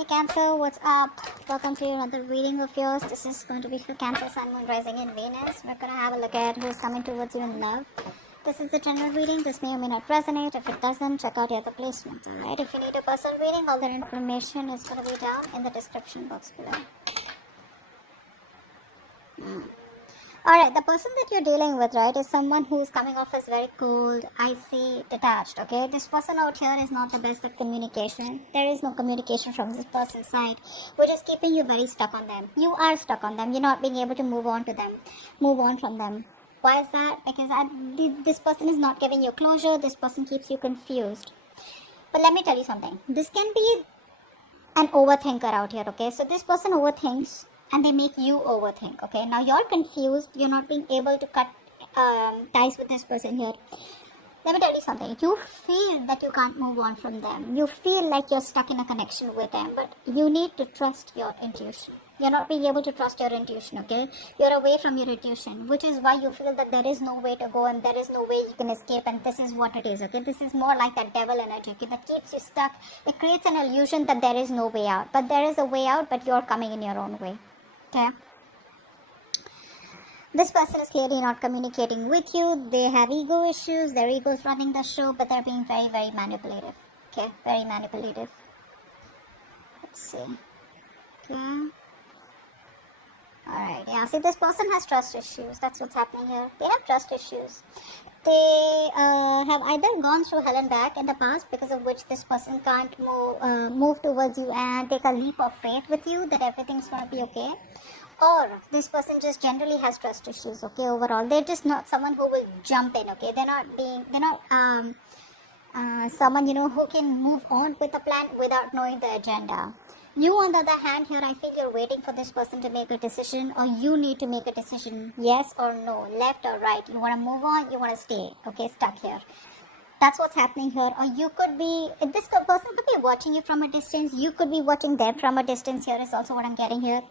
Hey Cancer, what's up? Welcome to another reading of yours. This is going to be for Cancer, Sun, Moon, Rising in Venus. We're going to have a look at who's coming towards you in love. This is a general reading. This may or may not resonate. If it doesn't, check out the other placements, alright? If you need a personal reading, all that information is going to be down in the description box below. Alright, the person that you're dealing with, right, is someone who's coming off as very cold, icy, detached, okay? This person out here is not the best at communication. There is no communication from this person's side, which is keeping you very stuck on them. You are stuck on them. You're not being able to move on from them. Why is that? Because this person is not giving you closure. This person keeps you confused. But let me tell you something. This can be an overthinker out here, okay? So this person overthinks and they make you overthink, okay? Now you're confused, you're not being able to cut ties with this person here. Let me tell you something. You feel that you can't move on from them. You feel like you're stuck in a connection with them, but you need to trust your intuition. You're not being able to trust your intuition, okay? You're away from your intuition, which is why you feel that there is no way to go and there is no way you can escape, and this is what it is, okay? This is more like that devil energy, okay, that keeps you stuck. It creates an illusion that there is no way out, but there is a way out, but you're coming in your own way. Okay, this person is clearly not communicating with you. They have ego issues. Their ego is running the show, but they're being very, very manipulative. Okay, very manipulative. Let's see. Okay. Alright, yeah. See, this person has trust issues. That's what's happening here. They have trust issues. They have either gone through hell and back in the past, because of which this person can't move towards you and take a leap of faith with you that everything's going to be okay. Or this person just generally has trust issues, okay, overall. They're just not someone who will jump in, okay. They're not someone, who can move on with a plan without knowing the agenda. You, on the other hand, here I feel you're waiting for this person to make a decision, or you need to make a decision, yes or no, left or right. You want to move on, you want to stay, okay, stuck here. That's what's happening here. Or you could be, this person could be watching you from a distance. You could be watching them from a distance. Here is also what I'm getting here.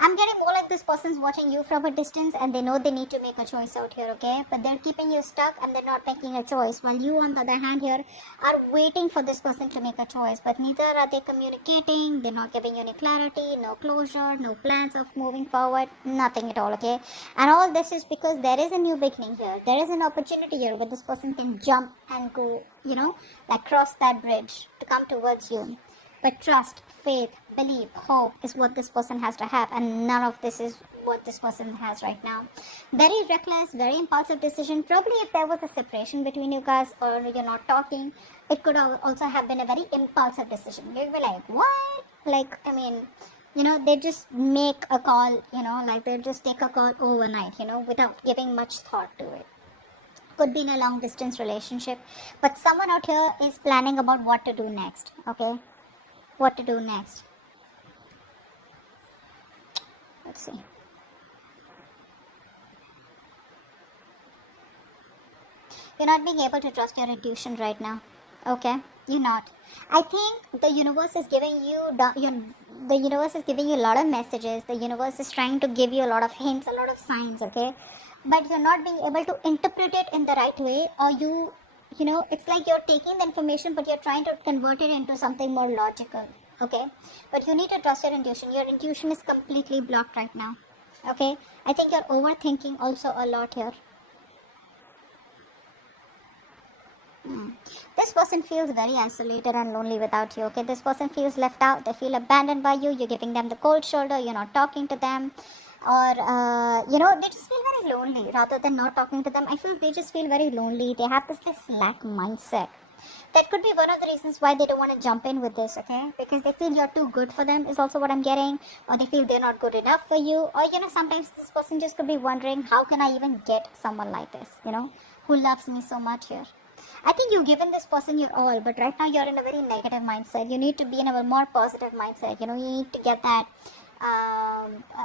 I'm getting more like this person's watching you from a distance and they know they need to make a choice out here, okay? But they're keeping you stuck and they're not making a choice. While you, on the other hand here, are waiting for this person to make a choice. But neither are they communicating. They're not giving you any clarity, no closure, no plans of moving forward, nothing at all, okay? And all this is because there is a new beginning here. There is an opportunity here where this person can jump and go, like cross that bridge to come towards you. But trust, faith, belief, hope is what this person has to have, and none of this is what this person has right now. Very reckless, very impulsive decision. Probably if there was a separation between you guys or you're not talking, it could also have been a very impulsive decision. You'd be like, what? Like, they just make a call, like they just take a call overnight, without giving much thought to it. Could be in a long distance relationship, but someone out here is planning about what to do next, okay? What to do next. Let's see. You're not being able to trust your intuition right now, okay? You're not. I think the universe is giving you the universe is giving you a lot of messages. The universe is trying to give you a lot of hints, a lot of signs, okay? But you're not being able to interpret it in the right way, or it's like you're taking the information but you're trying to convert it into something more logical, okay? But you need to trust your intuition. Your intuition is completely blocked right now, okay? I think you're overthinking also a lot here. This person feels very isolated and lonely without you, okay? This person feels left out. They feel abandoned by you. You're giving them the cold shoulder. You're not talking to them. Or, they just feel very lonely rather than not talking to them. I feel they just feel very lonely. They have this slack mindset. That could be one of the reasons why they don't want to jump in with this, okay? Because they feel you're too good for them is also what I'm getting. Or they feel they're not good enough for you. Or, sometimes this person just could be wondering, how can I even get someone like this, who loves me so much here? I think you've given this person your all, but right now you're in a very negative mindset. You need to be in a more positive mindset. You need to get that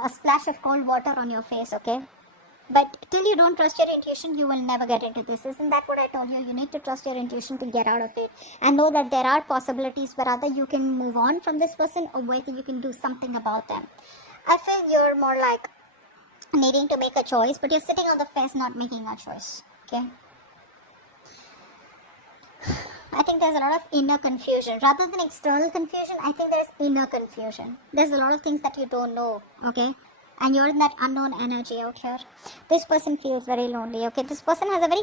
a splash of cold water on your face, okay? But till you don't trust your intuition, you will never get into this. Isn't that what I told you? You need to trust your intuition to get out of it and know that there are possibilities where either you can move on from this person or whether you can do something about them. I feel you're more like needing to make a choice, but you're sitting on the fence not making a choice, okay? I think there's a lot of inner confusion. Rather than external confusion, I think there's inner confusion. There's a lot of things that you don't know, okay? And you're in that unknown energy out here. This person feels very lonely, okay? This person has a very,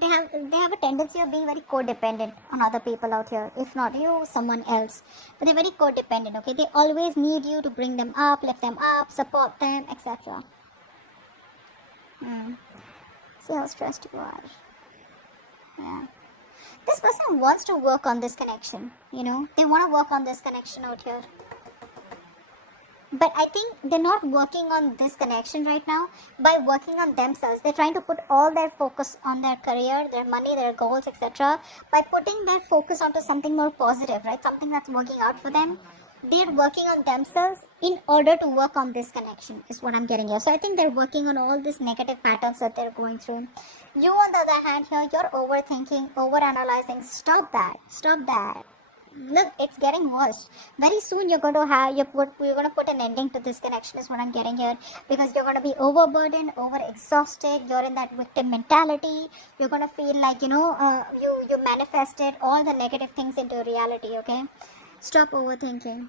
they have a tendency of being very codependent on other people out here. If not you, someone else. But they're very codependent, okay? They always need you to bring them up, lift them up, support them, etc. See how stressed you are. Yeah. This person wants to work on this connection, you know. They want to work on this connection out here. But I think they're not working on this connection right now by working on themselves. They're trying to put all their focus on their career, their money, their goals, etc. By putting their focus onto something more positive, right? Something that's working out for them. They're working on themselves in order to work on this connection is what I'm getting here. So I think they're working on all these negative patterns that they're going through. You on the other hand here, you're overthinking, overanalyzing. Stop that. Stop that. Look, it's getting worse. Very soon you're going to have, you're going to put an ending to this connection is what I'm getting here. Because you're going to be overburdened, overexhausted. You're in that victim mentality. You're going to feel like, you know, you manifested all the negative things into reality, okay? Stop overthinking.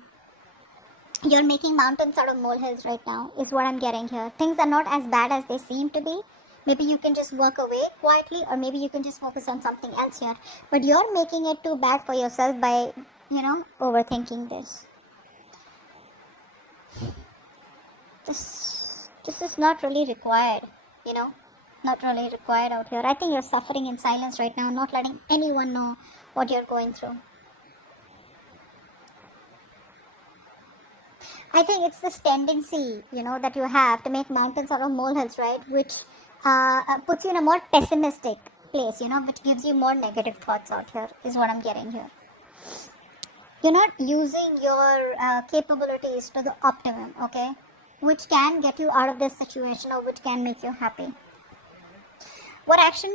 You're making mountains out of molehills right now is what I'm getting here. Things are not as bad as they seem to be. Maybe you can just walk away quietly, or maybe you can just focus on something else here. But you're making it too bad for yourself by, you know, overthinking this. This is not really required, you know. Not really required out here. I think you're suffering in silence right now, not letting anyone know what you're going through. I think it's this tendency, you know, that you have to make mountains out of molehills, right? Which puts you in a more pessimistic place, you know, which gives you more negative thoughts out here, is what I'm getting here. You're not using your capabilities to the optimum, okay? Which can get you out of this situation or which can make you happy. What action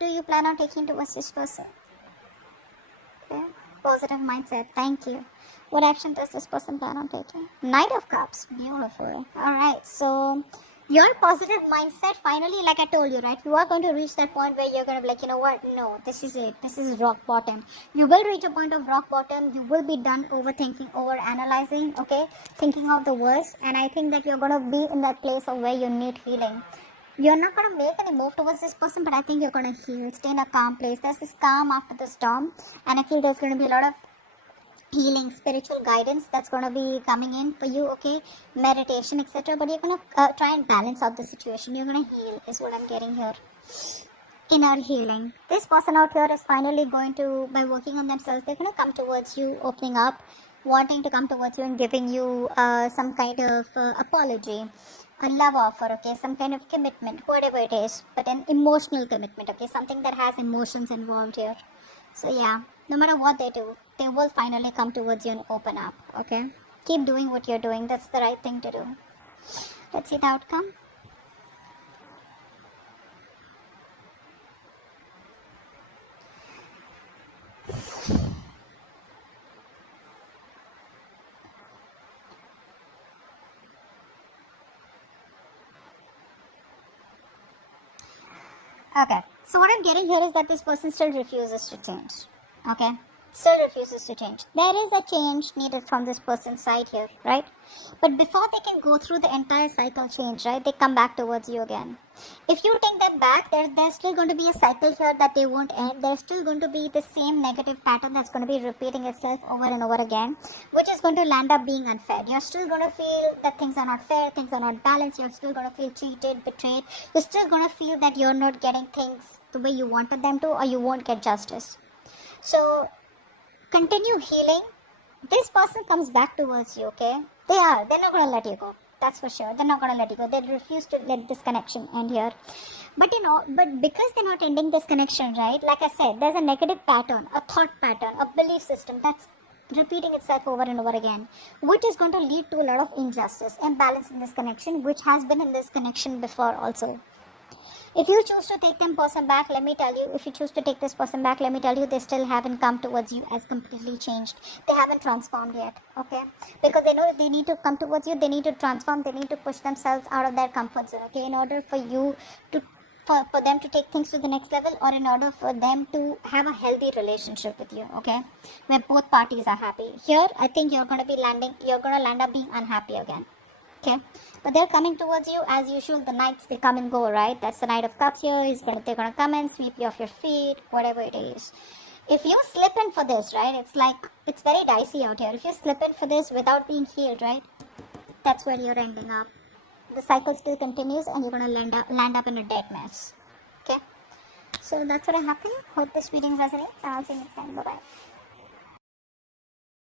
do you plan on taking towards this person? Okay. Positive mindset. Thank you. What action does this person plan on taking? Knight of Cups. Beautiful. Alright, so your positive mindset, finally, like I told you, right, you are going to reach that point where you're going to be like, you know what, no, this is it, this is rock bottom. You will reach a point of rock bottom. You will be done overthinking, over analyzing, okay, thinking of the worst. And I think that you're going to be in that place of where you need healing. You're not going to make any move towards this person, but I think you're going to heal, stay in a calm place. There's this calm after the storm, and I feel there's going to be a lot of healing, spiritual guidance that's going to be coming in for you, okay, meditation, etc. But you're going to try and balance out the situation. You're going to heal is what I'm getting here. Inner healing. This person out here is finally going to, by working on themselves, they're going to come towards you, opening up, wanting to come towards you and giving you some kind of apology, a love offer, okay, some kind of commitment, whatever it is, but an emotional commitment, okay, something that has emotions involved here. So yeah, no matter what they do, they will finally come towards you and open up, okay? Keep doing what you're doing. That's the right thing to do. Let's see the outcome. Okay, so what I'm getting here is that this person still refuses to change, okay? Still refuses to change. There is a change needed from this person's side here, right? But before they can go through the entire cycle change, right, they come back towards you again. If you take them back, there's still going to be a cycle here that they won't end. There's still going to be the same negative pattern that's going to be repeating itself over and over again, which is going to land up being unfair. You're still going to feel that things are not fair, things are not balanced. You're still going to feel cheated, betrayed. You're still going to feel that you're not getting things the way you wanted them to, or you won't get justice. So continue healing. This person comes back towards you, okay? They're not going to let you go. That's for sure. They're not going to let you go. They refuse to let this connection end here. But you know, because they're not ending this connection, right? Like I said, there's a negative pattern, a thought pattern, a belief system that's repeating itself over and over again, which is going to lead to a lot of injustice, imbalance in this connection, which has been in this connection before also. If you choose to take them person back, let me tell you, if you choose to take this person back, let me tell you, they still haven't come towards you as completely changed. They haven't transformed yet, okay? Because they know they need to come towards you, they need to transform, they need to push themselves out of their comfort zone, okay? In order for you to for them to take things to the next level, or in order for them to have a healthy relationship with you, okay, where both parties are happy. Here I think you're going to land up being unhappy again, okay, but they're coming towards you as usual. The knights, they come and go, right? That's the Knight of Cups here. They're gonna come and sweep you off your feet, whatever it is. If you slip in for this, right, it's very dicey out here. If you slip in for this without being healed, right, that's where you're ending up. The cycle still continues and you're going to land up in a dead mess. Okay, so that's what happened. Hope this reading resonates, and I'll see you next time. Bye bye.